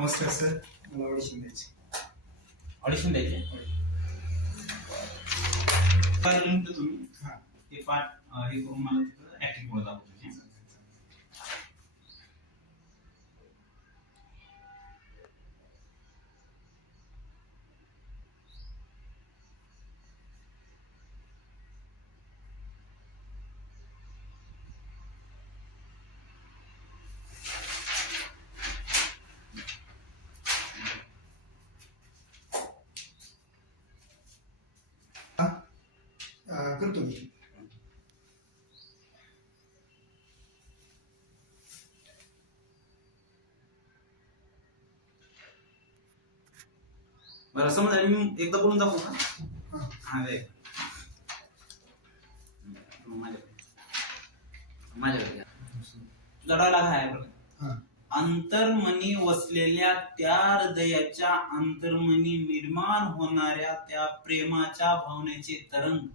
नमस्कार सर मला ऑडिशन द्यायची ऑडिशन द्यायचे पाहिलं तर तुम्ही हां ते पाठ अं, हे करून मला तिथं ऍक्टिंग पुढे दाखवतो अं, करतो मी बरं समज मी एकदा बोलून दाखवू का? हां रे माझ्याकडे. माझ्याकडे अंतर्मनी वसलेल्या त्या हृदयाच्या अंतर्मनी निर्माण होणाऱ्या त्या प्रेमाच्या भावनेचे तरंग.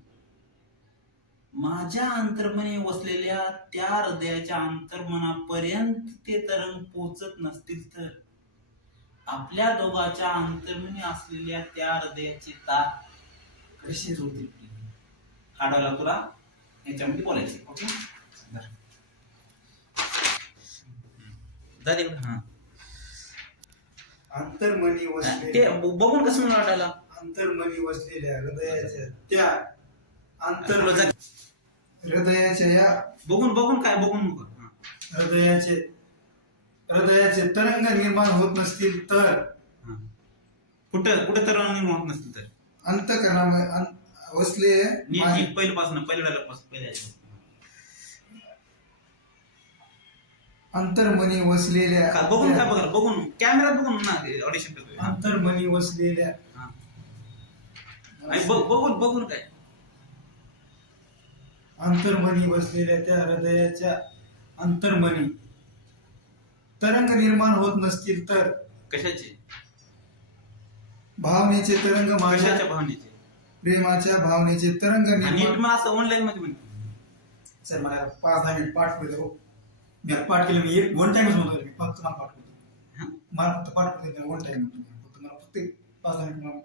माझ्या अंतर्मनी वसलेल्या त्या हृदयाच्या अंतर्मनापर्यंत ते तरंग पोचत नसतील तर? आपल्या दोघाच्या अंतर्मनी असलेल्या त्या हृदयाचे तार कसे जोडतील काढायला तुला याच्यामध्ये बोलायचे ओके इकडे, हा. अंतर्मनी ते वसलेल्या बघून कसं मला वाटायला अंतर्मनी वसलेल्या हृदयाच्या त्या तुला अंतर हृदयाच्या या बघून बघून काय बघून हा. हृदयाचे हृदयाचे तरंग निर्माण होत नसतील तर. कुठं कुठं तर निर्माण नसतील तर अंतकरणामध्ये अं- वसलेले नीट माझे- नीट पहिल्यापासून पहिल्या पासून पहिल्या ह्याच्यापासून. अंतर्मनी वसलेल्या का- बघून काय बघा बघून कॅमेरा बघून ना ऑडिशन करतोय हा. अंतर्मनी वसलेल्या हा. आणि बघ- बघून बघून काय अंतर्मनी बसलेल्या त्या हृदयाच्या अंतर्मनी तरंग निर्माण होत नसतील तर? कशाचे? भावनेचे तरंग माझ्या कशाच्या भावनेचे? प्रेमाच्या भावनेचे तरंग नीट निर्माण मग असं ऑनलाईन मध्ये म्हणतो. सर मला पाच दहा मिनिट पाठ करू देतो मी आता पाठ केलं मी एक वन टाइमच म्हणतो मी फक्त मला पाठ करतो हा? मला फक्त पाठ करतो वन टाइम म्हणतो फक्त मला फक्त एक पाच दहा मिनिट मला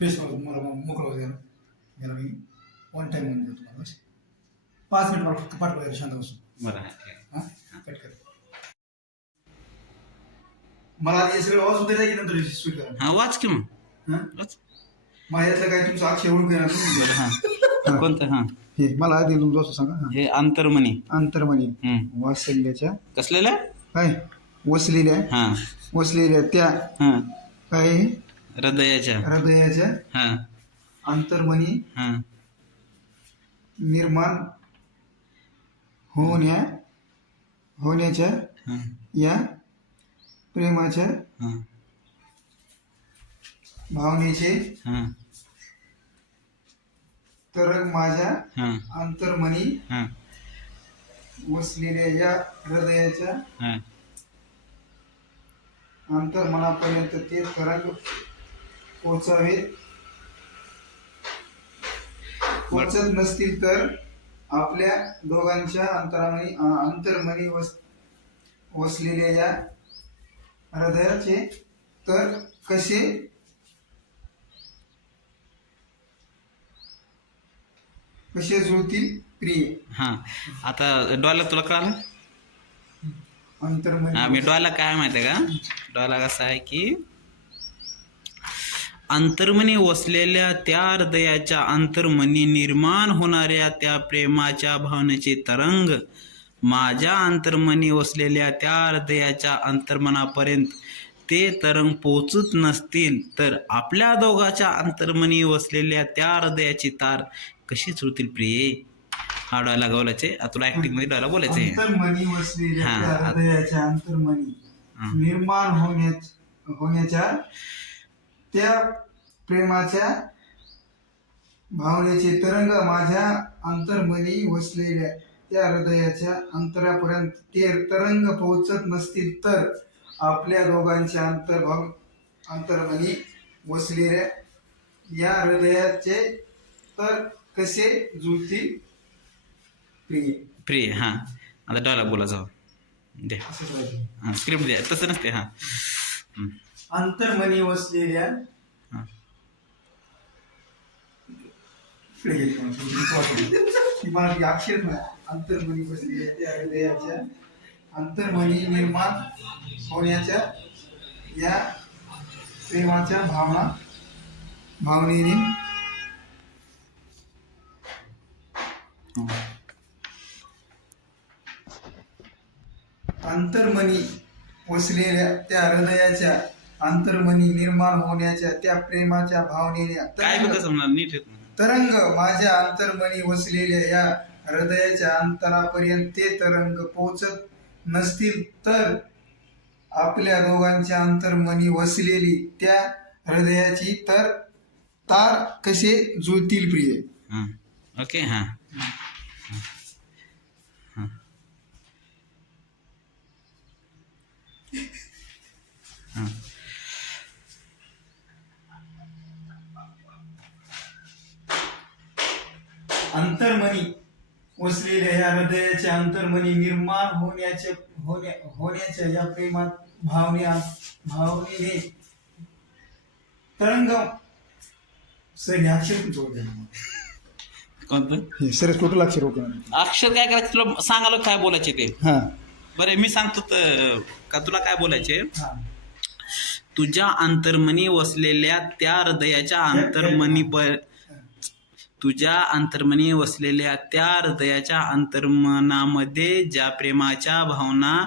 फ्रेश होतो मला मोकळं होतं याला याला मी वन टाइम तुम्हाला बस. पाच मिनिट मला फक्त पाठ करायचं शांत बसून बरं आहे, ठीक आहे. हा? कट कर मला हे सगळं आवाज उद्या की नंतर स्वीट करा हा वाच की मग. हा? वाच. माझ्यातलं काय तुमचं अक्षर ओळख येणार नाही. बरं हा. कोणतं? हा. हे मला आधी तुमचं असं सांगा. हा. हे अंतर्मनी अंतर्मनी हम्म. वासल्याच्या. कसलेलं काय? वसलेल्या. हा. वसलेल्या त्या. हा. काय? हृदयाच्या. हृदयाच्या. हा. अंतर्मनी हा. निर्माण होण्या होण्याच्या हा. या प्रेमाच्या हा. भावनेचे हा. तरंग माझ्या हा. अंतर्मनी हा. वसलेल्या या हृदयाच्या हा. अंतर्मनापर्यंत ते तरंग पोचावे. पोचत नसतील तर आपल्या दोघांच्या अंतरामनी अं, अंतर्मनी वस वसलेल्या या हृदयाचे तर कसे? कसे जुळतील प्रिय? हा. आता डॉला तुला कळालं? अंतर्मनी हा मी डॉला काय माहितीये का? डॉला कसा आहे की अंतर्मनी वसलेल्या त्या हृदयाच्या अंतर्मनी निर्माण होणाऱ्या त्या प्रेमाच्या भावनेचे तरंग माझ्या अंतर्मनी वसलेल्या त्या हृदयाच्या अंतर्मनापर्यंत ते तरंग पोचत नसतील तर आपल्या दोघाच्या अंतर्मनी वसलेल्या त्या हृदयाची तार कशी जुळतील प्रिये हा डॉला गवलाचे तुला ऍक्टिंगमध्ये डॉला बोलायचे अंतर्मनी वसलेल्या हा. त्या हृदयाच्या अंतर्मनी. निर्माण होण्या होण्याच्या त्या प्रेमाच्या भावनेचे तरंग माझ्या अंतर्मनी वसलेल्या त्या हृदयाच्या अंतरापर्यंत ते तरंग पोहोचत नसतील तर आपल्या दोघांच्या अंतर्भाव अंतर्मनी वसलेल्या या हृदयाचे तर कसे जुळतील? प्रिय. प्रिय हा. आता डायलॉग बोला जाऊ. द्या पाहिजे. हा स्क्रिप्ट द्या. तसं नसते हा. हं. अंतर्मनी वसलेल्या हा. इकडे गेली मला ती अक्षर नाही. अंतर्मनी वसलेल्या त्या हृदयाच्या अंतर्मनी निर्माण होण्याच्या या प्रेमाच्या भावना भावनेने. अंतर्मनी वसलेल्या त्या हृदयाच्या अंतर्मनी निर्माण होण्याच्या त्या प्रेमाच्या भावनेने. तरंग माझ्या अंतर्मनी वसलेल्या या हृदयाच्या अंतरापर्यंत ते तरंग पोचत नसतील तर आपल्या दोघांच्या अंतर्मनी वसलेली त्या हृदयाची तर तार कसे जुळतील प्रिय? ओके हा अंतर्मनी वसलेल्या या हृदयाच्या अंतर्मनी निर्माण होण्याच्या होण्या होण्याच्या या प्रेमात भावने भावनेने तरंग सर हे अक्षर पण जोड द्या. कोणतं? हे सर टोटल अक्षर ओके अक्षर काय करायचं? तुला सांगालो काय बोलायचे ते. हा. बरं मी सांगतो तर का तुला काय बोलायचे? हा. तुझ्या अंतर्मनी वसलेल्या त्या हृदयाच्या अंतर्मनी प तुझ्या अंतर्मनी वसलेल्या त्या हृदयाच्या अंतर्मनामध्ये ज्या प्रेमाच्या भावना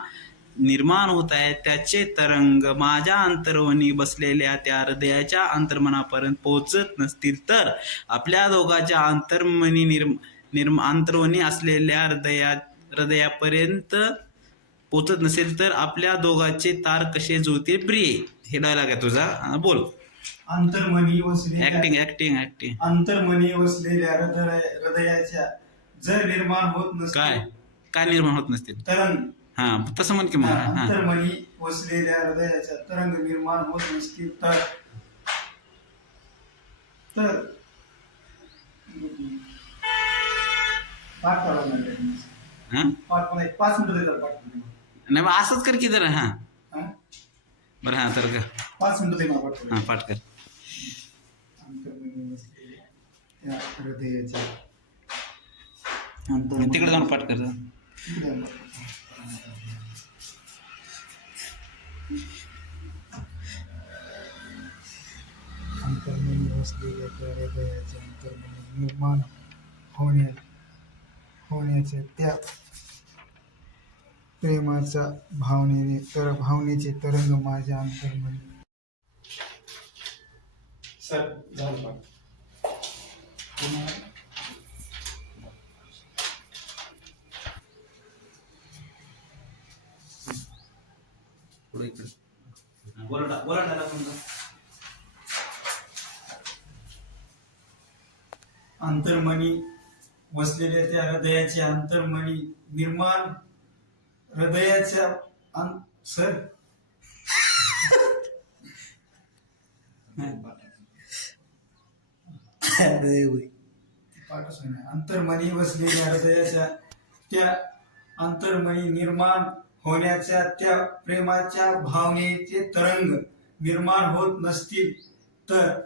निर्माण होत आहेत त्याचे तरंग माझ्या अंतर्मनी बसलेल्या त्या हृदयाच्या अंतर्मनापर्यंत पोहोचत नसतील तर आपल्या दोघांच्या अंतर्मनी निर्म निर्म अंतर्मनी असलेल्या हृदया हृदयापर्यंत पोचत नसेल तर आपल्या दोघांचे तार कसे जुळतील? प्रिय हे डायलॉग आहे तुझा. बोल. अंतर्मनी वसलेल्या ऍक्टिंग ऍक्टिंग ऍक्टिंग अंतर्मनी वसलेल्या हृदय हृदयाच्या जर निर्माण होत काय नसतील काय? निर्माण होत नसतील? तरंग. हा तसं म्हण की मग हा अंतर्मनी वसलेल्या हृदयाच्या तरंग निर्माण होत नसतील तर. तर. पाठ करावं लागेल हा? पाठ मला एक पाच मिनिटं देतात पाठ करायला. नाही मग असंच कर की जरा हा. हा? बरं हा तर का पाच मिनिटं मला पाठ करायला. हा पाठ कर. अंतर्मनी त्या हृदयाच्या तिकडे जाऊन पाठ कर. अंतर्मनी वसलेल्या त्या हृदयाचे अंतर्मनी निर्माण होण्या होण्याच्या त्या प्रेमाच्या भावनेने तर भावनेचे तरंग माझ्या अंतर्मनी सर झालं. पुढे इकडे बोला डा- बोला dialogue म्हणतो. अंतर्मनी वसलेल्या त्या हृदयाचे अंतर्मनी निर्माण हृदयाच्या अं- सर अंतर्मनी वसलेल्या हृदयाच्या त्या अंतर्मनी निर्माण होण्याच्या त्या प्रेमाच्या भावनेचे तरंग निर्माण होत नसतील तर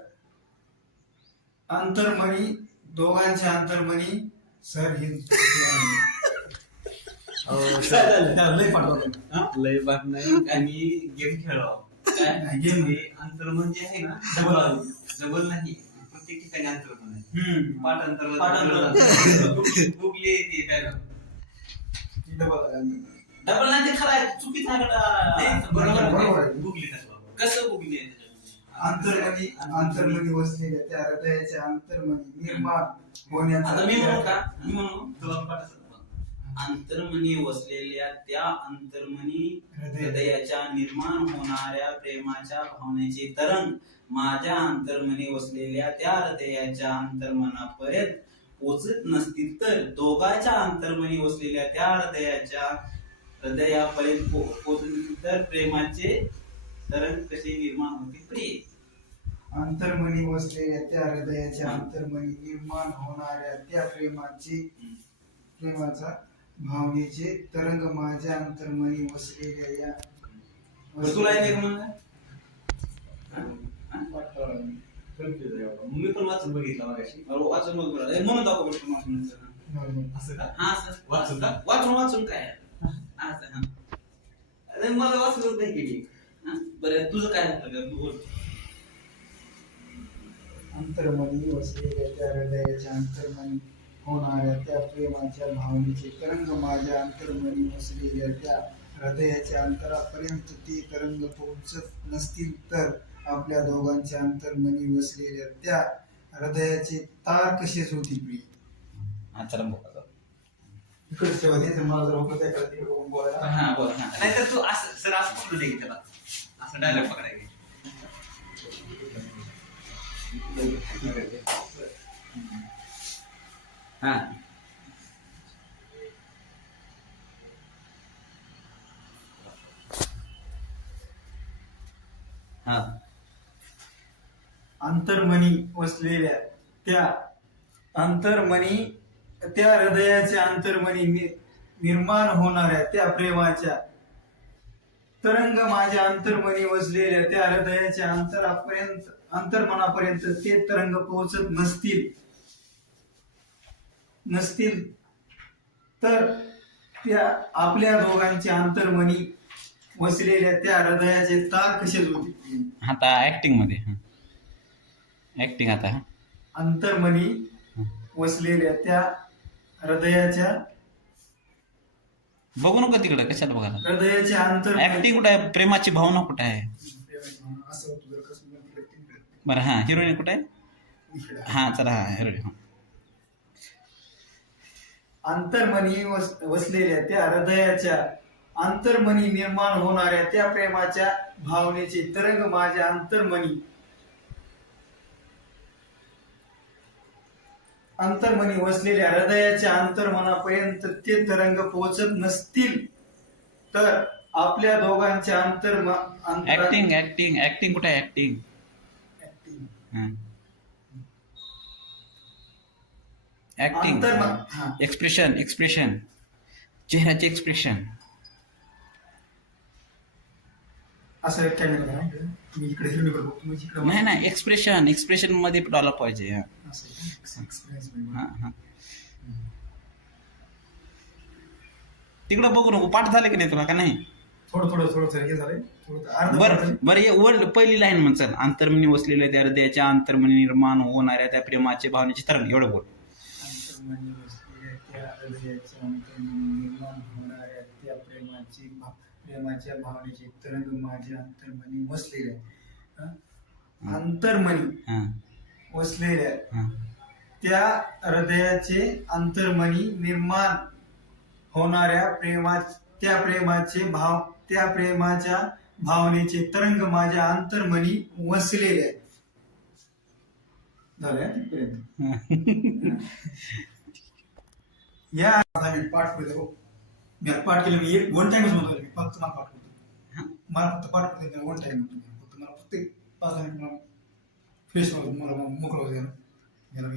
अंतर्मनी दोघांच्या अंतर्मनी सर हे लय पाठवलं. हा? लय बात नाही. आणि गेम खेळावं game हे अंतर्मन जे आहे ना डबल आली. डबल नाही. प्रत्येक ठिकाणी अंतर्मन आहे हम्म पाठ अंतर्गत पाठ अंतर्गत. गुगली येते dialogue. डबल नाही ते खरं आहे चुकीचं आहे. बरोबर आहे. आहे. गुगली कसं गुगली आहे अंतर्मनी अंतर्मनी वसलेल्या त्या हृदयाच्या अंतर्मनी निर्माण होण्याचा मी म्हणू का मी म्हणू. अंतर्मनी वसलेल्या त्या अंतर्मनी हृदय- हृदयाच्या निर्माण होणाऱ्या प्रेमाच्या भावनेचे तरंग माझ्या अंतर्मनी वसलेल्या त्या हृदयाच्या अंतर्मनापर्यंत पोचत नसतील तर दोघांच्या अंतर्मनी वसलेल्या त्या हृदयाच्या हृदयापर्यंत पोचत नसतील तर प्रेमाचे तरंग कसे निर्माण प्रिय. अंतर्मनी वसलेल्या त्या हृदयाच्या अंतर्मनी निर्माण होणाऱ्या त्या प्रेमाची प्रेमाचा भावनेचे तरंग माझ्या अंतर्मनी वसलेल्या या तुला? मी पण वाचून वाचून बघ म्हणून दाखव असं का हा असं वाचून का? वाचून वाचून काय असं हा अरे मला वाचलंच नाही केली बरं तुझं काय होतं का? तू बोल अंतर्मनी वसलेल्या त्या हृदयाच्या अंतर्मनी होणाऱ्या त्या प्रेमाच्या भावनेचे तरंग माझ्या अंतर्मनी वसलेल्या त्या हृदयाच्या अंतरापर्यंत ते तरंग पोहोचत नसतील तर आपल्या दोघांच्या अंतर्मनी वसलेल्या त्या हृदयाचे तार कसेच होती प्रिय हा चला बघ. आता. इकडे सेवा द्यायचं मला जर होतं त्या करा तिकडे बघून बोलायला. हा बोल हा. नाहीतर तू असं सर असं दे की त्याला असं डायलॉग पकडायचे हा. अंतर्मनी वसलेल्या त्या अंतर्मनी त्या हृदयाच्या अंतर्मनी निर्माण होणाऱ्या त्या प्रेमाच्या तरंग माझ्या अंतर्मनी वसलेल्या त्या हृदयाच्या अंतरापर्यंत अंतर्मनापर्यंत ते तरंग पोहोचत नसतील. नसतील. तर त्या आपल्या दोघांच्या अंतर्मनी वसलेल्या त्या हृदयाचे तार कसे होते आता ऍक्टिंगमध्ये. ऍक्टिंग आता. अंतर्मनी वसलेल्या त्या हृदयाच्या बघू नको तिकडे कशाला बघायला हृदयाच्या अंतर ऍक्टिंग कुठे आहे प्रेमाची भावना कुठे आहे असं कसं. बरं हा हिरोईन कुठे आहे इकडे. हा चला हा हिरोईन अंतर्मनी वस- वसलेल्या त्या हृदयाच्या अंतर्मनी निर्माण होणाऱ्या त्या प्रेमाच्या भावनेचे तरंग माझ्या अंतर्मनी अंतर्मनी वसलेल्या हृदयाच्या अंतर्मनापर्यंत ते तरंग पोहोचत नसतील तर आपल्या दोघांच्या अंतर्म अंतरा- ऍक्टिंग ऍक्टिंग ऍक्टिंग कुठे ऍक्टिंग ऍक्टिंग एक्सप्रेशन एक्सप्रेशन चेहऱ्याचे एक्सप्रेशन असं कॅमेरा करा. मी इकडे हिरोकडे बघतो इकडे नाही नाही एक्सप्रेशन एक्सप्रेशनमध्ये डॉला पाहिजे हा. असं. हा, हा. तिकडं बघू नको पाठ झाले की नाही तुला का नाही थोडं थोडं थोडं हे झालंय थोडं अर्ध बर झालंय. बरं ये वर्ड पहिली लाईन म्हण चल अंतर्मनी वसलेल्या त्या हृदयाच्या अंतर्मनी निर्माण होणाऱ्या त्या प्रेमाचे भावनेचे तरंग एवढं बोल अंतर्मनी वसलेल्या त्या हृदयाच्या अंतर्मनी निर्माण होणाऱ्या त्या प्रेमाची भा- प्रेमाच्या भावनेचे तरंग माझ्या अंतर्मनी वसलेल्या हा? अंतर्मनी वसलेल्या हा. त्या हृदयाचे अंतर्मनी निर्माण होणाऱ्या प्रेमा त्या प्रेमाचे भाव त्या प्रेमाच्या भावनेचे तरंग माझ्या अंतर्मनी वसलेले झालंय तिथपर्यंत? या पाठ करतो मी आता पाठ केलं मी एक वन टाइमच म्हणतो मी फक्त मला पाठ करतो मला फक्त पाठ करतो वन टाइम म्हणतो फक्त मला प्रत्येक पाच दहा मिनिट मला फ्रेश मला मोकळं होतं याला याला